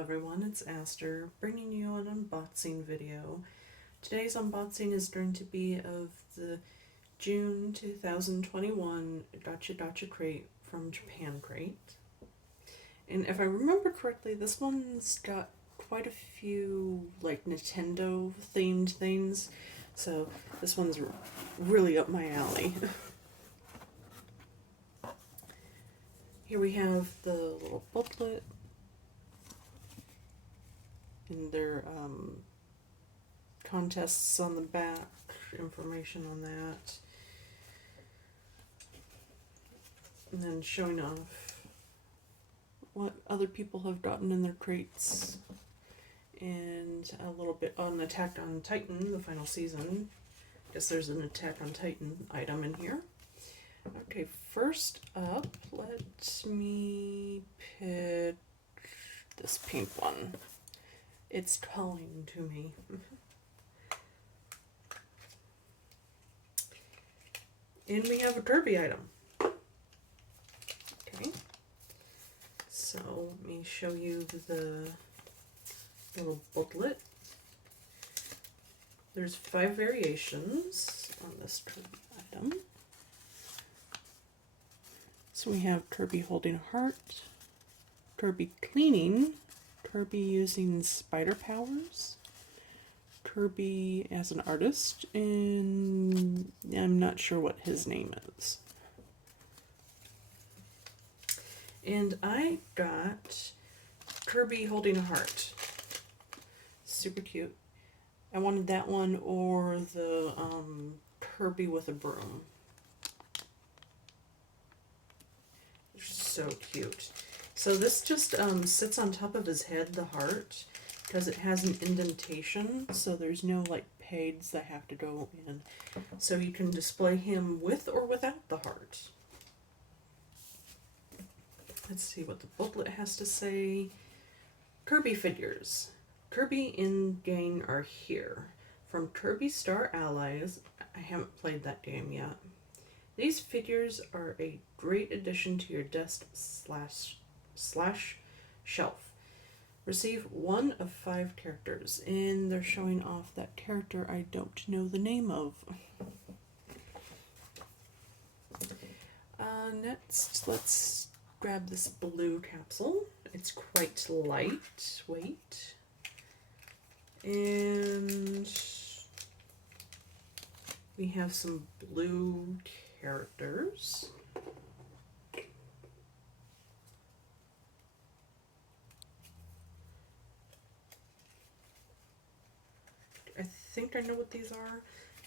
everyone, it's Aster, bringing you an unboxing video. Today's unboxing is going to be of the June 2021 Gacha Gacha Crate from Japan Crate. And if I remember correctly, this one's got quite a few like Nintendo themed things, so this one's really up my alley. Here we have the little booklet and their contests on the back, information on that, and then showing off what other people have gotten in their crates, and a little bit on Attack on Titan, the final season. Guess there's an Attack on Titan item in here. Okay, first up, let me pick this pink one. It's calling to me. And we have a Kirby item. Okay, so let me show you the little booklet. There's 5 variations on this Kirby item. So we have Kirby holding a heart, Kirby cleaning, Kirby using spider powers, Kirby as an artist, and I'm not sure what his name is. And I got Kirby holding a heart. Super cute. I wanted that one or the Kirby with a broom. They're so cute. So this just sits on top of his head, the heart, because it has an indentation, so there's no like pegs that have to go in. So you can display him with or without the heart. Let's see what the booklet has to say. Kirby figures. Kirby in-game are here. From Kirby Star Allies. I haven't played that game yet. These figures are a great addition to your desk slash shelf. Receive 1 of 5 characters, and they're showing off that character I don't know the name of. Next, let's grab this blue capsule. It's quite lightweight, and we have some blue characters. I think I know what these are.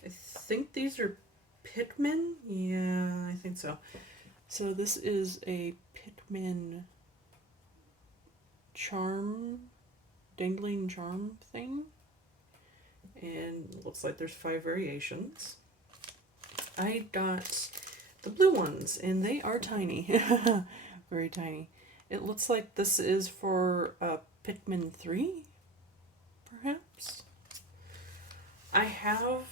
I think these are Pikmin. Yeah, I think so. So this is a Pikmin charm, dangling charm thing. And it looks like there's 5 variations. I got the blue ones, and they are tiny. Very tiny. It looks like this is for Pikmin 3, perhaps? I have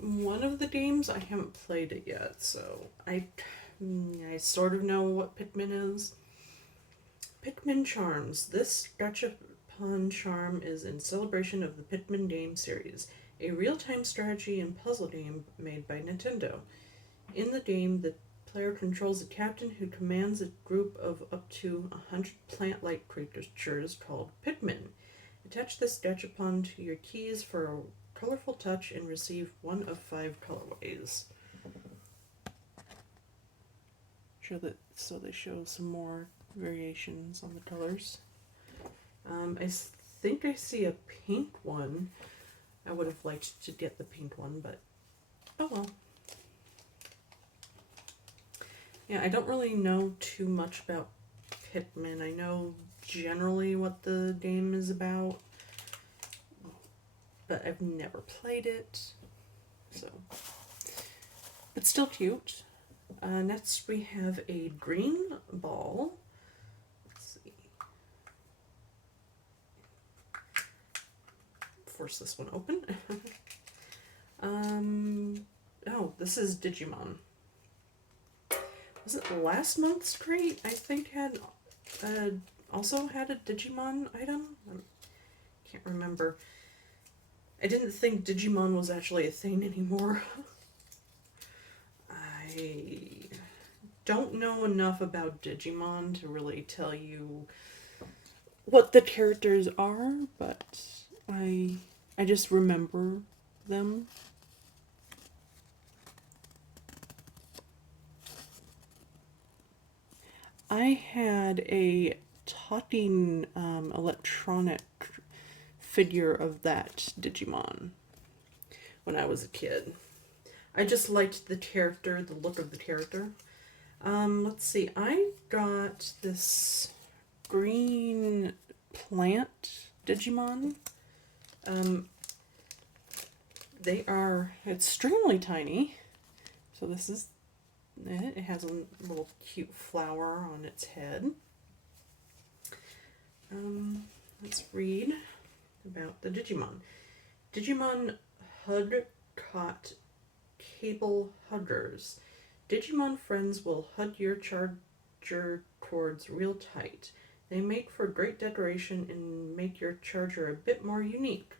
one of the games. I haven't played it yet, so I sort of know what Pikmin is. Pikmin Charms. This Gachapon charm is in celebration of the Pikmin game series, a real-time strategy and puzzle game made by Nintendo. In the game, the player controls a captain who commands a group of up to 100 plant-like creatures called Pikmin. Attach this Gachapon to your keys for a colorful touch and receive 1 of 5 colorways. So they show some more variations on the colors. I think I see a pink one. I would have liked to get the pink one, but oh well. Yeah, I don't really know too much about Pikmin. I know generally what the game is about, but I've never played it, so. But still cute. Next we have a green ball. Let's see. Force this one open. Oh, this is Digimon. Was it last month's crate? I think had also had a Digimon item. I can't remember. I didn't think Digimon was actually a thing anymore. I don't know enough about Digimon to really tell you what the characters are, but I just remember them. I had a talking electronic figure of that Digimon when I was a kid. I just liked the character, the look of the character. Let's see, I got this green plant Digimon. They are extremely tiny. So this is it. It has a little cute flower on its head. Let's read about the Digimon. Digimon HUD caught cable huggers. Digimon friends will hug your charger cords real tight. They make for great decoration and make your charger a bit more unique.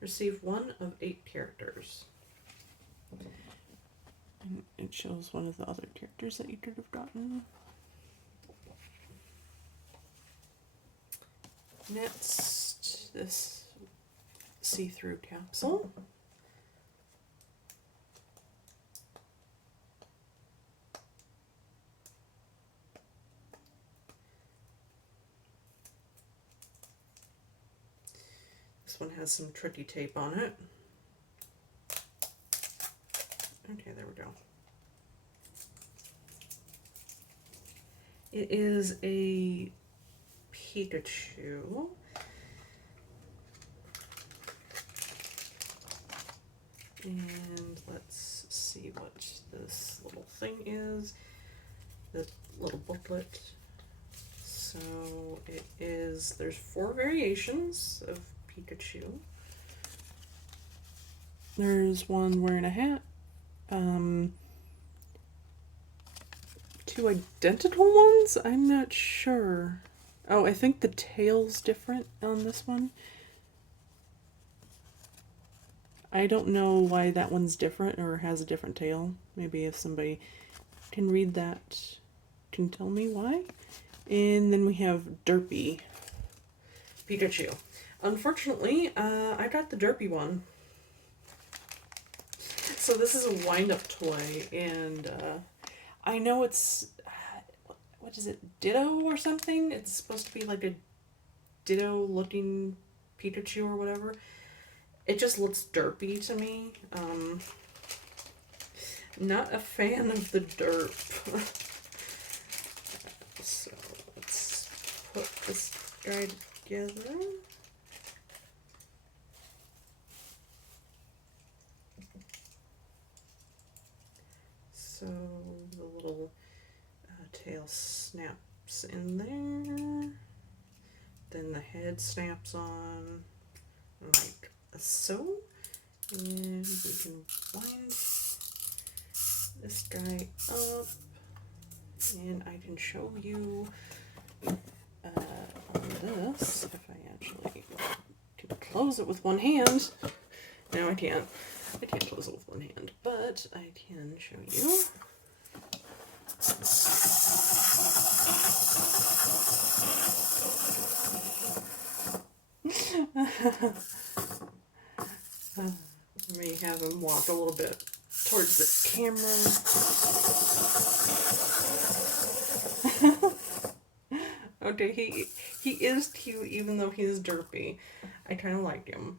Receive 1 of 8 characters. And it shows one of the other characters that you could have gotten. Next, this see-through capsule. This one has some tricky tape on it. Okay, there we go. It is a Pikachu. And let's see what this little thing is. The little booklet. So it is, there's 4 variations of Pikachu. There's one wearing a hat. 2 identical ones? I'm not sure. Oh, I think the tail's different on this one. I don't know why that one's different or has a different tail. Maybe if somebody can read that, can tell me why. And then we have Derpy Pikachu. Unfortunately, I got the Derpy one. So this is a wind-up toy, and I know it's, what is it, Ditto or something? It's supposed to be like a Ditto-looking Pikachu or whatever. It just looks derpy to me. Not a fan of the derp. So let's put this guy together. So the little tail snaps in there. Then the head snaps on like so. And we can wind this guy up. And I can show you on this, if I actually can close it with one hand. No, I can't. I can't close it with one hand, but I can show you. Let me have him walk a little bit towards the camera. Okay, he is cute even though he's derpy. I kind of like him.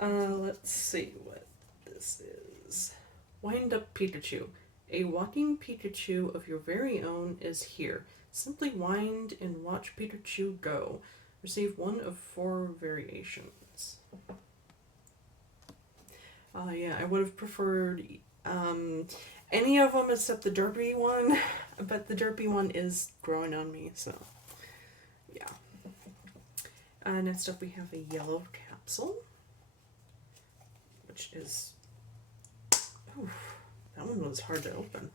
Let's see what this is. Wind Up Pikachu. A walking Pikachu of your very own is here. Simply wind and watch Pikachu go. Receive 1 of 4 variations. Yeah, I would have preferred any of them except the derpy one, but the derpy one is growing on me, so yeah. Next up we have a yellow capsule, which is, oof, that one was hard to open.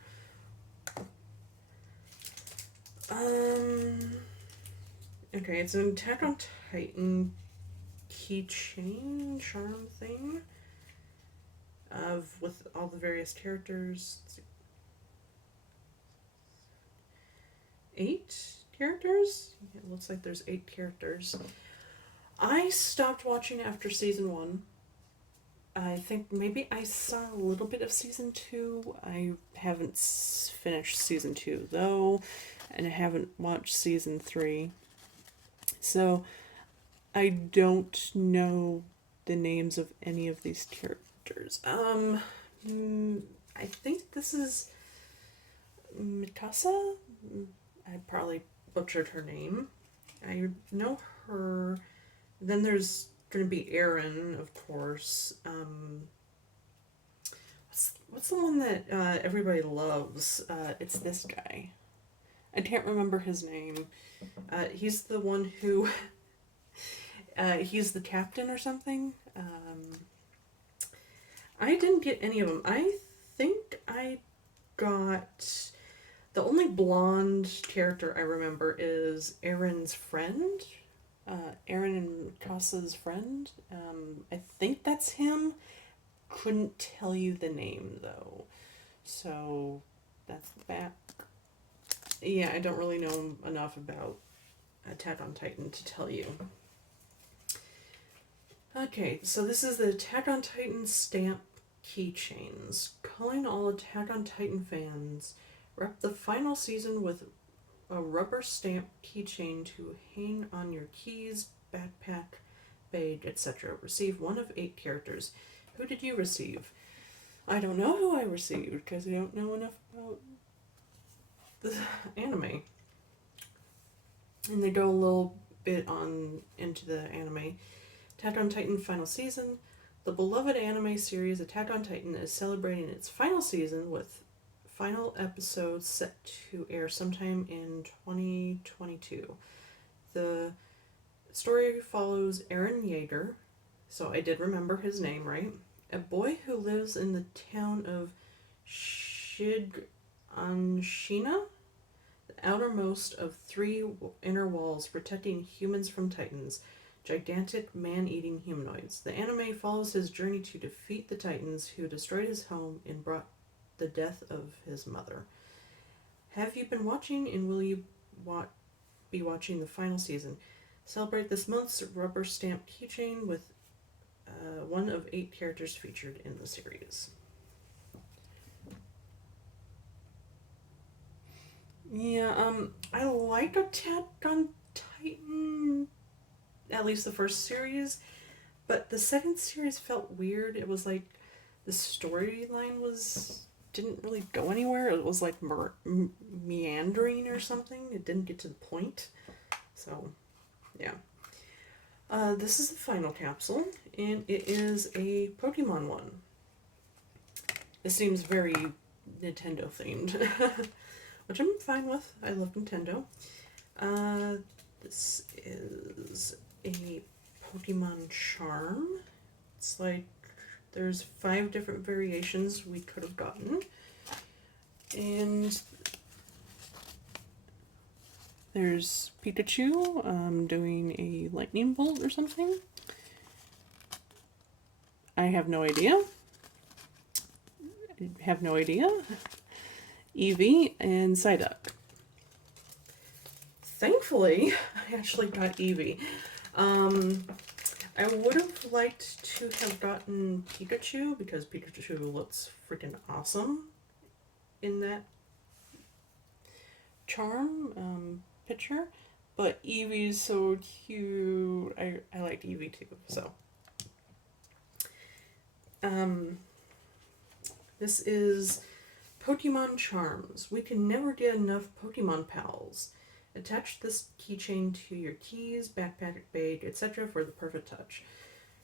Okay, it's an Attack on Titan keychain charm thing with all the various characters. 8 characters? It looks like there's 8 characters. I stopped watching after season 1. I think maybe I saw a little bit of season 2. I haven't finished season 2 though, and I haven't watched season 3. So I don't know the names of any of these characters. I think this is Mikasa. I probably butchered her name. I know her. Then there's going to be Aaron, of course. What's the one that everybody loves? It's this guy. I can't remember his name. He's the one who... he's the captain or something. I didn't get any of them. I think I got... The only blonde character I remember is Aaron's friend. Aaron and Kasa's friend. I think that's him. Couldn't tell you the name though. So that's the back. Yeah, I don't really know enough about Attack on Titan to tell you. Okay, so this is the Attack on Titan stamp keychains. Calling all Attack on Titan fans. Wrap the final season with a rubber stamp keychain to hang on your keys, backpack, badge, etc. Receive 1 of 8 characters. Who did you receive? I don't know who I received because I don't know enough about the anime. And they go a little bit on into the anime. Attack on Titan final season. The beloved anime series Attack on Titan is celebrating its final season with final episode set to air sometime in 2022. The story follows Eren Yeager, so I did remember his name right, a boy who lives in the town of Shiganshina, the outermost of 3 inner walls protecting humans from Titans, gigantic man-eating humanoids. The anime follows his journey to defeat the Titans who destroyed his home and brought the death of his mother. Have you been watching and will you be watching the final season? Celebrate this month's rubber stamp keychain with 1 of 8 characters featured in the series. Yeah, I liked Attack on Titan, at least the first series, but the second series felt weird. It was like the storyline didn't really go anywhere. It was like meandering or something. It didn't get to the point. So, yeah. This is the final capsule, and it is a Pokemon one. This seems very Nintendo themed, which I'm fine with. I love Nintendo. This is a Pokemon charm. It's like there's 5 different variations we could have gotten. And there's Pikachu doing a lightning bolt or something. I have no idea. Eevee and Psyduck. Thankfully, I actually got Eevee. I would have liked to have gotten Pikachu because Pikachu looks freaking awesome in that charm picture, but Eevee's so cute. I like Eevee too, so. This is Pokemon Charms. We can never get enough Pokemon pals. Attach this keychain to your keys, backpack, bag, etc. for the perfect touch.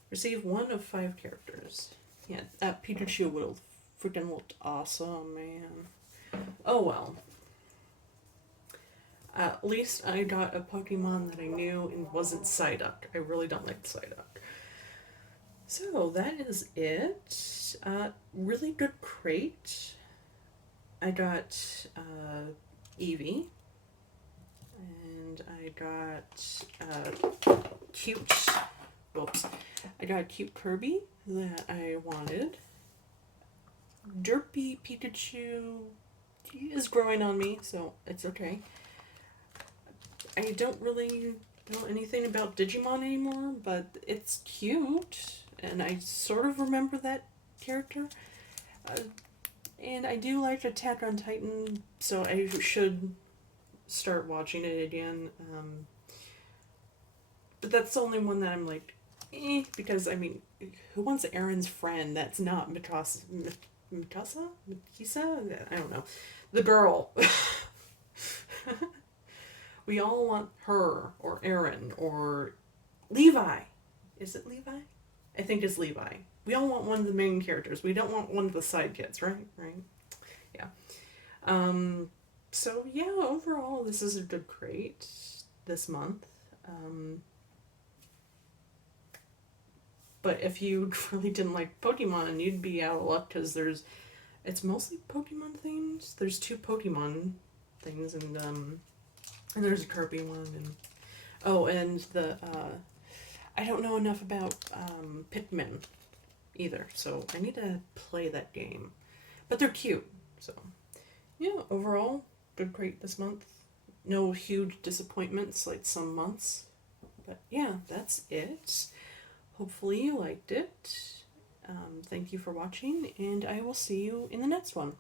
Receive 1 of 5 characters. Yeah, that Pikachu would have freaking looked awesome, man. Oh well. At least I got a Pokemon that I knew and wasn't Psyduck. I really don't like Psyduck. So that is it. Really good crate. I got Eevee. and I got cute, whoops, I got a cute Kirby that I wanted. Derpy Pikachu is growing on me, so it's okay. I don't really know anything about Digimon anymore, but it's cute, and I sort of remember that character. And I do like Attack on Titan, so I should start watching it again. But that's the only one that I'm like, because I mean, who wants Aaron's friend that's not Mikasa? Mikasa? I don't know. The girl. We all want her, or Aaron, or Levi. Is it Levi? I think it's Levi. We all want one of the main characters. We don't want one of the side kids, right? Right? Yeah. So yeah, overall, this is a good crate this month. But if you really didn't like Pokemon, you'd be out of luck because it's mostly Pokemon things. There's 2 Pokemon things, and there's a Kirby one, and I don't know enough about Pikmin either, so I need to play that game. But they're cute, so yeah, overall, good crate this month. No huge disappointments like some months, but yeah, that's it. Hopefully you liked it. Thank you for watching, and I will see you in the next one.